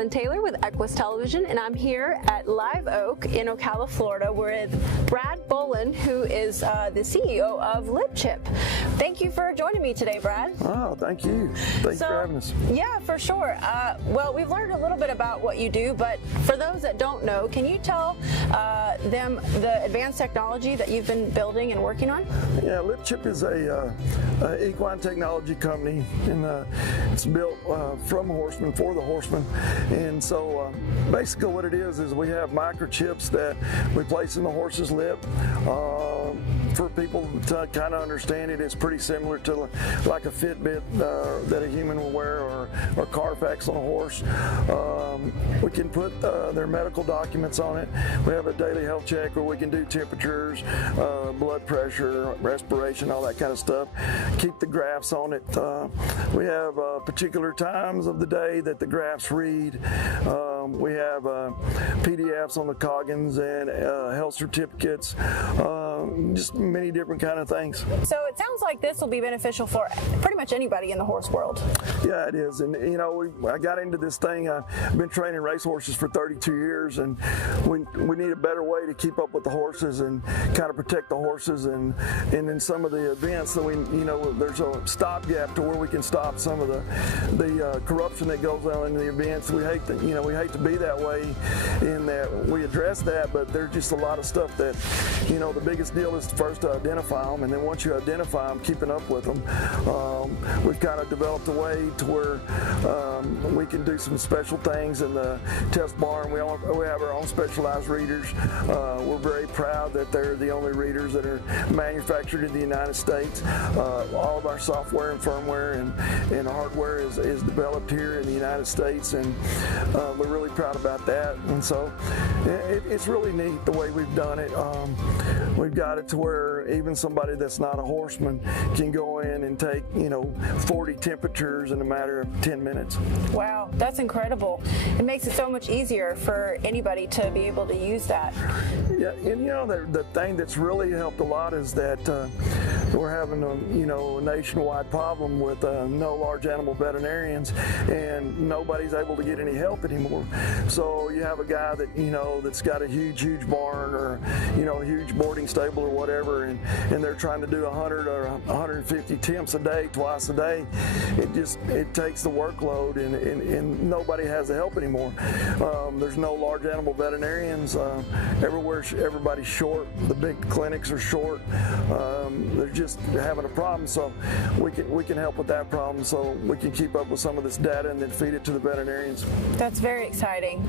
Jacqueline Taylor with EQUUS Television, and I'm here at Live Oak in Ocala, Florida, with Brad Bolen, who is the CEO of LibChip. Thank you for joining me today, Brad. Oh, thank you. Thanks for having us. Yeah, for sure. Well, we've learned a little bit about what you do, but for those that don't know, can you tell them the advanced technology that you've been building and working on? Yeah, LibChip is a equine technology company, and it's built from horsemen for the horsemen. And so basically what it is we have microchips that we place in the horse's lip. For people to kind of understand it, it's pretty similar to like a Fitbit that a human will wear, or Carfax on a horse. We can put their medical documents on it. We have a daily health check where we can do temperatures, blood pressure, respiration, all that kind of stuff. Keep the graphs on it. We have particular times of the day that the graphs read. We have PDFs on the Coggins and health certificates, just many different kind of things. So it sounds like this will be beneficial for pretty much anybody in the horse world. Yeah, it is. And you know, I got into this thing. I've been training race horses for 32 years, and we need a better way to keep up with the horses and kind of protect the horses. And in some of the events that there's a stopgap to where we can stop some of the corruption that goes on in the events. We hate to be that way, in that we address that, but there's just a lot of stuff that, the biggest deal is first to identify them, and then once you identify them, keeping up with them. We've kind of developed a way to where we can do some special things in the test barn. We have our own specialized readers. We're very proud that they're the only readers that are manufactured in the United States. All of our software and firmware and hardware is developed here in the United States, and we're really proud about that. And so it's really neat the way we've done it. We've got it to where even somebody that's not a horseman can go in and take 40 temperatures in a matter of 10 minutes. Wow, that's incredible. It makes it so much easier for anybody to be able to use that. Yeah, and the thing that's really helped a lot is that we're having a nationwide problem with no large animal veterinarians, and nobody's able to get any help anymore. So you have a guy that that's got a huge barn, or a huge boarding stable or whatever, and they're trying to do 100 or 150 temps a day, twice a day. It takes the workload, and nobody has the help anymore. There's no large animal veterinarians. Everybody's short. The big clinics are short. They're just having a problem, so we can help with that problem, so we can keep up with some of this data and then feed it to the veterinarians. That's very exciting.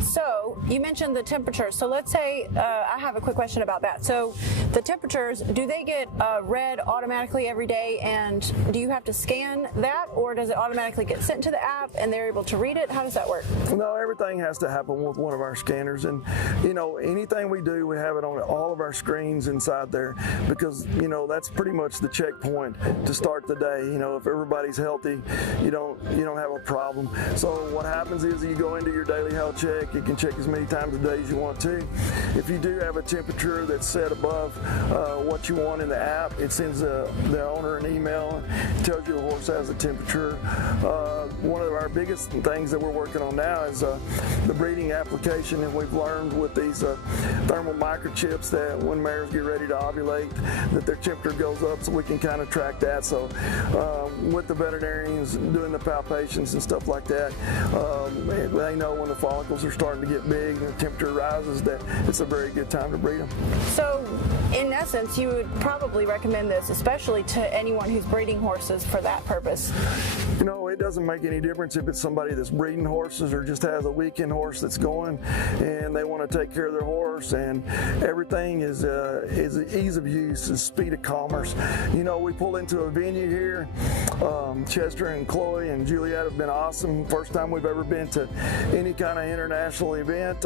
So you mentioned the temperatures. So let's say I have a quick question about that. So the temperatures, do they get read automatically every day, and do you have to scan that, or does it automatically get sent to the app and they're able to read it? How does that work? No, everything has to happen with one of our scanners, and anything we do, we have it on all of our screens inside there, because that's pretty much the checkpoint to start the day. If everybody's healthy, you don't have a problem. So what happens is you go into your daily health check. You can check as many times a day as you want to. If you do have a temperature that's set above what you want in the app, it sends the owner an email, tells you the horse has a temperature. One of our biggest things that we're working on now is the breeding application, and we've learned with these thermal microchips that when mares get ready to ovulate, that their temperature goes up, so we can kind of track that. So with the veterinarians doing the palpations and stuff like that, they know when the follicles are starting to get big and the temperature rises, that it's a very good time to breed them. So in essence, you would probably recommend this, especially to anyone who's breeding horses for that purpose. It doesn't make any difference if it's somebody that's breeding horses or just has a weekend horse that's going and they want to take care of their horse, and everything is ease of use and speed of commerce. We pull into a venue here. Chester and Chloe and Juliet have been awesome. First time we've ever been to any kind of international event,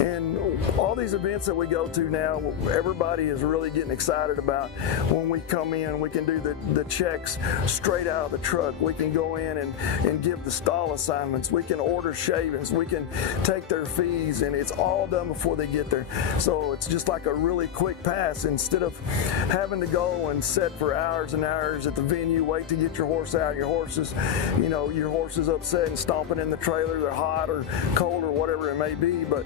and all these events that we go to now, everybody is really getting excited about when we come in. We can do the checks straight out of the truck. We can go in and and give the stall assignments. We can order shavings. We can take their fees, and it's all done before they get there. So it's just like a really quick pass. Instead of having to go and sit for hours and hours at the venue, wait to get your horse out. Your horse is upset and stomping in the trailer. They're hot or cold or whatever it may be, but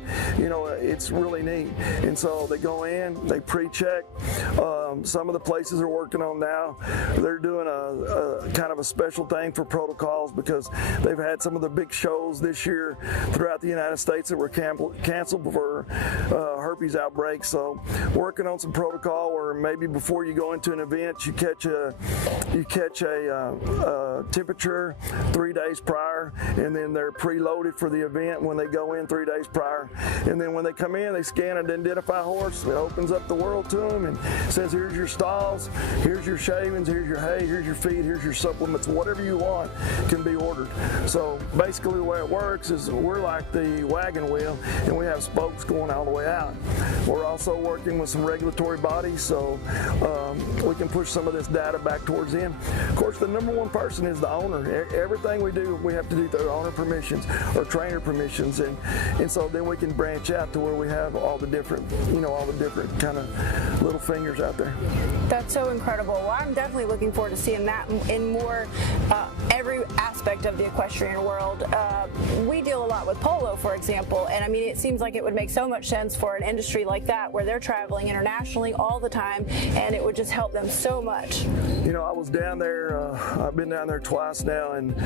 it's really neat. And so they go in, they pre-check. Some of the places are working on now, they're doing a kind of a special thing for protocols, because they've had some of the big shows this year throughout the United States that were canceled for herpes outbreaks. So working on some protocol where maybe before you go into an event, you catch a temperature 3 days prior, and then they're preloaded for the event when they go in 3 days prior. And then when they come in, they scan and identify a horse. It opens up the world to them and says, here's your stalls, here's your shavings, here's your hay, here's your feed, here's your supplements, whatever you want can be ordered. So basically the way it works is we're like the wagon wheel, and we have spokes going all the way out. We're also working with some regulatory bodies, so we can push some of this data back towards them. Of course, the number one person is the owner. Everything we do, we have to do through owner permissions or trainer permissions, and so then we can branch out to where we have all the different kind of little fingers out there. That's so incredible. Well, I'm definitely looking forward to seeing that in more every aspect of the equestrian world. We deal a lot with polo, for example, and I mean, it seems like it would make so much sense for an industry like that where they're traveling internationally all the time, and it would just help them so much. I was down there, I've been down there twice now, and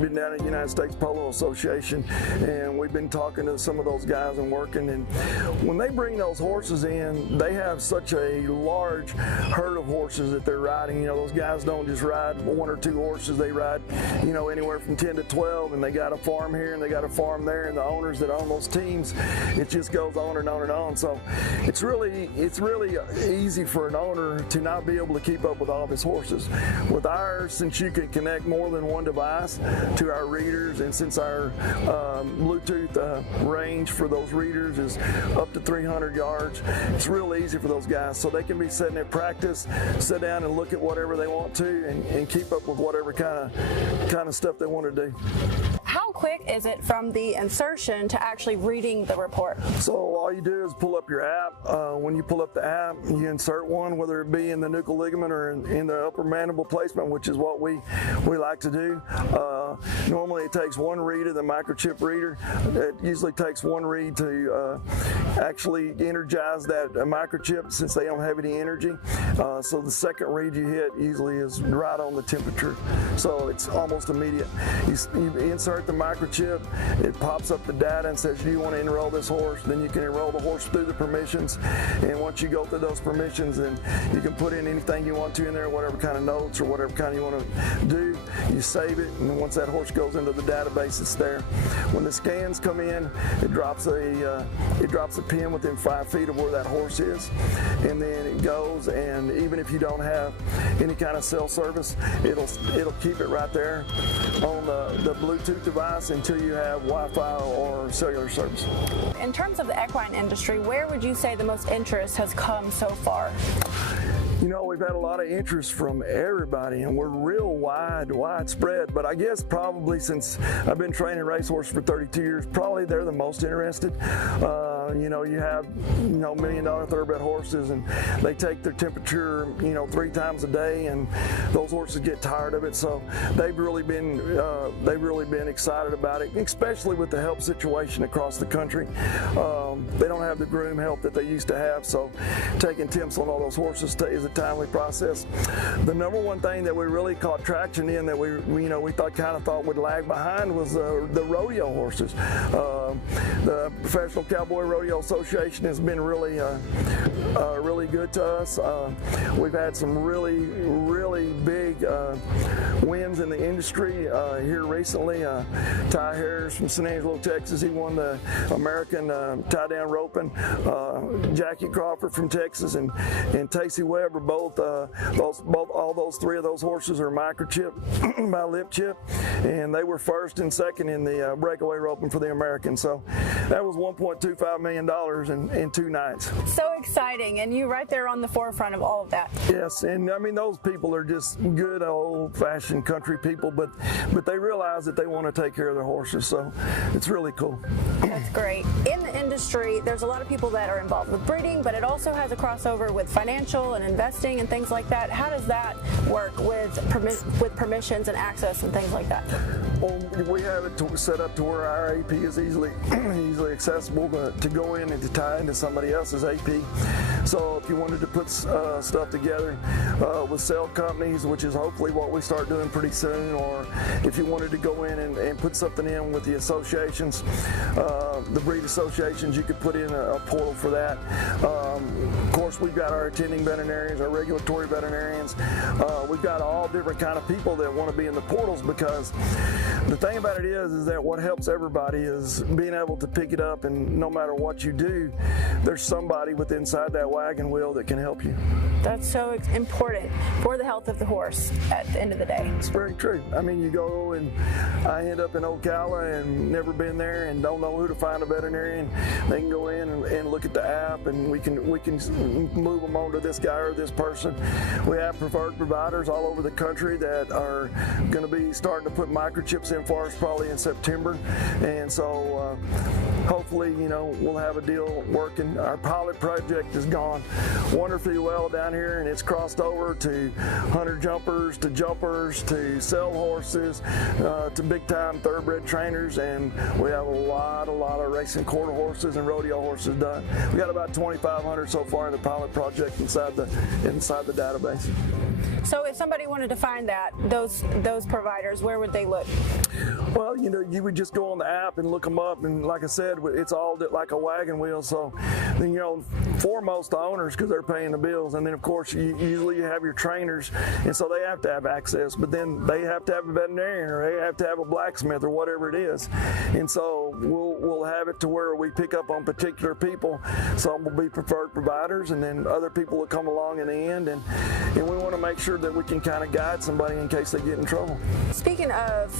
been down at the United States Polo Association, and we've been talking to some of those guys and working, and when they bring those horses in, they have such a large herd of horses that they're riding. Those guys don't just ride 1 or 2 horses, they ride anywhere from 10 to 12, and they got a farm here and they got a farm there, and the owners that own those teams, it just goes on and on and on. So it's really easy for an owner to not be able to keep up with all of his horses. With ours, since you can connect more than one device to our readers, and since our Bluetooth range for those readers is up to 300 yards, it's real easy for those guys, so they can be sitting at practice, sit down and look at whatever they want to, and keep up with whatever kind of stuff they want to do. How quick is it from the insertion to actually reading the report? So all you do is pull up your app. When you pull up the app, you insert one, whether it be in the nuchal ligament or in the upper mandible placement, which is what we like to do. Normally it takes one read of the microchip reader. It usually takes one read to actually energize that microchip, since they don't have any energy. So the second read you hit usually is right on the temperature. So it's almost immediate. You insert the microchip, it pops up the data and says, do you want to enroll this horse? Then you can enroll the horse through the permissions, and once you go through those permissions, then you can put in anything you want to in there, whatever kind of notes or whatever kind you want to do. You save it, and then once that horse goes into the database, it's there. When the scans come in, it drops a pin within 5 feet of where that horse is, and then it goes, and even if you don't have any kind of cell service, it'll keep it right there on the Bluetooth device until you have Wi-Fi or cellular service. In terms of the equine industry, where would you say the most interest has come so far? We've had a lot of interest from everybody, and we're real widespread, but I guess probably since I've been training racehorses for 32 years, probably they're the most interested. You have, $1 million thoroughbred horses, and they take their temperature, 3 times a day, and those horses get tired of it. So they've really been excited about it, especially with the help situation across the country. They don't have the groom help that they used to have, so taking temps on all those horses is a timely process. The number one thing that we really caught traction in that we thought would lag behind was the rodeo horses. The Professional Cowboy Rodeo Association has been really good to us. We've had some really big wins in the industry here recently. Ty Harris from San Angelo, Texas, he won the American tie-down roping. Jackie Crawford from Texas and Tacey Weber, all those 3 of those horses are microchip by lip chip, and they were first and second in the breakaway roping for the American. So that was $1.25 million million in 2 nights. So exciting, and you right there on the forefront of all of that. Yes, and I mean, those people are just good old-fashioned country people, but they realize that they want to take care of their horses, so it's really cool. That's great. In the industry, there's a lot of people that are involved with breeding, but it also has a crossover with financial and investing and things like that. How does that work with permissions and access and things like that? Well, we have it set up to where our AP is easily accessible to go in and to tie into somebody else's AP. So if you wanted to put stuff together with sale companies, which is hopefully what we start doing pretty soon, or if you wanted to go in and put something in with the associations, the breed associations, you could put in a portal for that. Of course, we've got our attending veterinarians, our regulatory veterinarians. We've got all different kind of people that want to be in the portals, because the thing about it is that what helps everybody is being able to pick it up, and no matter what you do, there's somebody with inside that wagon wheel that can help you. That's so important for the health of the horse at the end of the day. It's very true. I mean, you go and I end up in Ocala and never been there and don't know who to find a veterinarian. They can go in and look at the app, and we can move them on to this guy or this person. We have preferred providers all over the country that are going to be starting to put microchips in for us probably in September, and so hopefully, you know, we'll have a deal working. Our pilot project has gone wonderfully well down here, and it's crossed over to hunter jumpers, to sell horses, to big time thoroughbred trainers, and we have a lot of racing quarter horses and rodeo horses done. We got about 2,500 so far in the pilot project inside the database. So if somebody wanted to find those providers, where would they look? Well, you know, you would just go on the app and look them up, and like I said, it's all like a wagon wheel. So then, you know, foremost the owners, because they're paying the bills, and then of course usually you have your trainers, and so they have to have access, but then they have to have a veterinarian, or they have to have a blacksmith, or whatever it is. And so we'll have it to where we pick up on particular people. Some will be preferred providers, and then other people will come along in the end, and we want to make sure that we can kind of guide somebody in case they get in trouble. Speaking of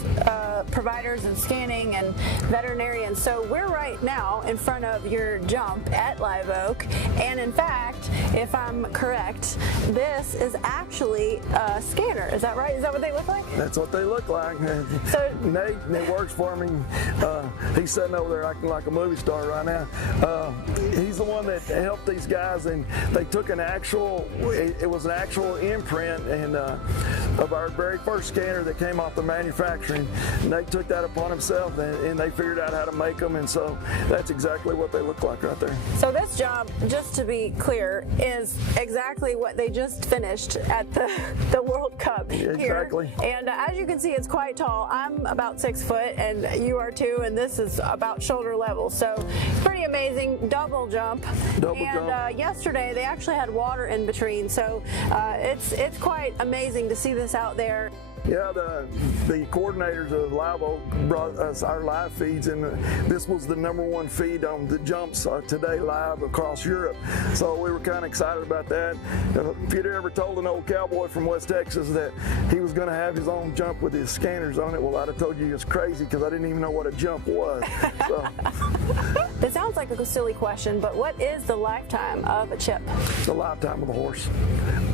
providers and scanning and veterinarians, so we're right now in front of your jump at Live Oak, and in fact, if I'm correct, this is actually a scanner. Is that right? Is that what they look like? That's what they look like. So Nate works for me. He's sitting over there acting like a movie star right now. He's the one that helped these guys, and they took an actual imprint and of our very first scanner that came off the manufacturing. Nate took that upon himself, and they figured out how to make them, and so that's exactly what they look like right there. So this job, just to be clear, is exactly what they just finished at the World Cup here. Exactly. And as you can see, it's quite tall. I'm about 6 foot, and you are too, and this is about shoulder level. So pretty amazing double jump. And yesterday they actually had water in between, so it's quite amazing to see this out there. Yeah, the coordinators of Live Oak brought us our live feeds, and this was the #1 feed on the jumps today live across Europe. So we were kind of excited about that. If you'd ever told an old cowboy from West Texas that he was going to have his own jump with his scanners on it, well, I'd have told you it's crazy, because I didn't even know what a jump was. So. It sounds like a silly question, but what is the lifetime of a chip? The lifetime of the horse.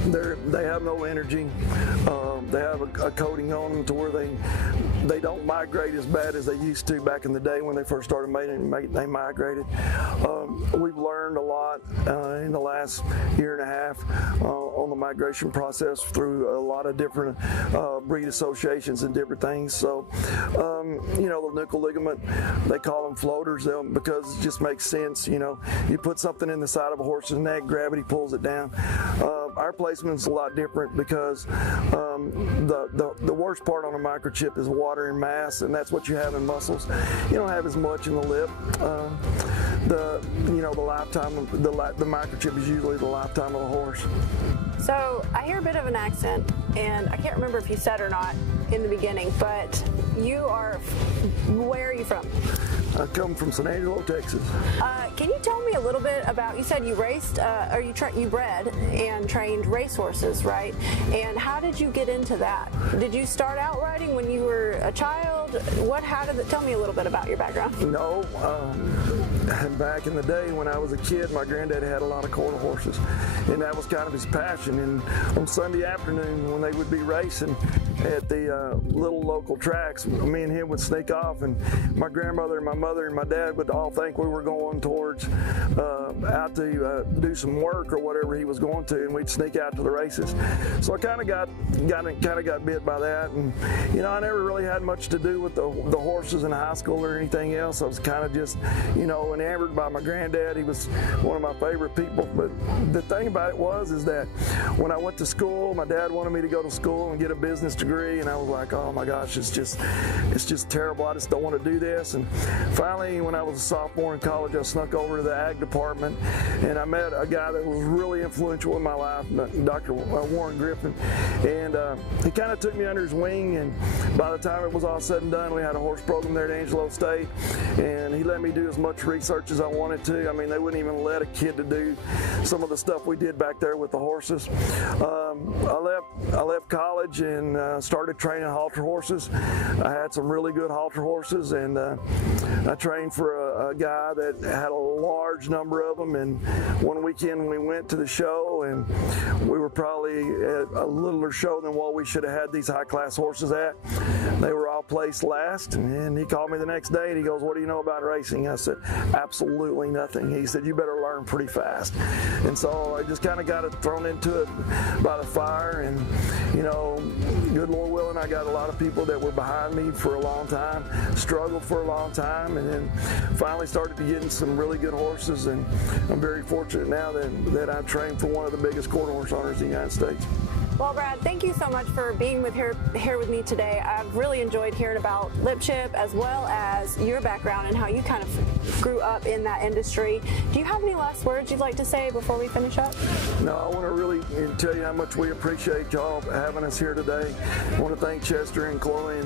They have no energy. They have a coating on them to where they don't migrate as bad as they used to back in the day when they first started mating. They migrated. We've learned a lot in the last year and a half on the migration process through a lot of different breed associations and different things. So, you know, the nickel ligament, they call them floaters because it just makes sense. You know, you put something in the side of a horse's neck, gravity pulls it down. Our placement's a lot different because the worst part on a microchip is water and mass, and that's what you have in muscles. You don't have as much in the lip. The lifetime of the microchip is usually the lifetime of a horse. So I hear a bit of an accent, and I can't remember if you said or not in the beginning, but where are you from? I come from San Angelo, Texas. Can you tell me a little bit about, you said you raced, or you bred and trained racehorses, right? And how did you get into that? Did you start out riding when you were a child? Tell me a little bit about your background. No, back in the day when I was a kid, my granddad had a lot of quarter horses, and that was kind of his passion. And on Sunday afternoon, when they would be racing at the little local tracks, me and him would sneak off, and my grandmother and my mother and my dad would all think we were going towards out to do some work or whatever he was going to, and we'd sneak out to the races. So I kind of got bit by that, and you know, I never really had much to do with the horses in high school or anything else. I was kind of just, you know, enamored by my granddad. He was one of my favorite people. But the thing about it is that when I went to school, my dad wanted me to go to school and get a business degree, and I was like, oh my gosh, it's just terrible. I just don't want to do this. And finally, when I was a sophomore in college, I snuck over to the ag department, and I met a guy that was really influential in my life, Dr. Warren Griffin, and he kind of took me under his wing. And by the time it was all said and done, we had a horse program there at Angelo State, and he let me do as much research as I wanted to. I mean, they wouldn't even let a kid to do some of the stuff we did back there with the horses. I left college and started training halter horses. I had some really good halter horses, and I trained for a guy that had a large number of them. And one weekend we went to the show, and we were probably at a littler show than what we should have had these high-class horses at. They were all placed last, and he called me the next day and he goes, "What do you know about racing?" I said, "Absolutely nothing." He said, "You better learn pretty fast." And so I just kind of got thrown into it by the fire, and you know, good Lord willing, I got a lot of people that were behind me for a long time, struggled for a long time, and then finally started to getting some really good horses. And I'm very fortunate now that I train for one of the biggest quarter horse owners in the United States. Well, Brad, thank you so much for being here with me today. I've really enjoyed hearing about Lipship as well as your background and how you kind of grew up in that industry. Do you have any last words you'd like to say before we finish up? No, I want to really tell you how much we appreciate y'all having us here today. I want to thank Chester and Chloe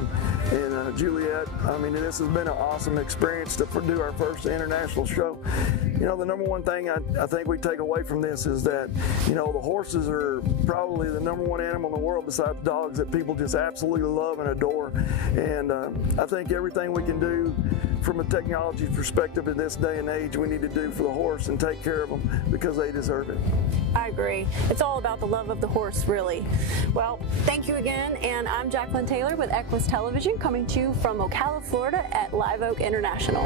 and Juliet. I mean, this has been an awesome experience to do our first international show. You know, the number one thing I think we take away from this is that, you know, the horses are probably the number one animal in the world besides dogs that people just absolutely love and adore. And I think everything we can do from a technology perspective in this day and age, we need to do for the horse and take care of them because they deserve it. I agree. It's all about the love of the horse, really. Well, thank you again, and I'm Jacqueline Taylor with EQUUS Television, coming to you from Ocala, Florida at Live Oak International.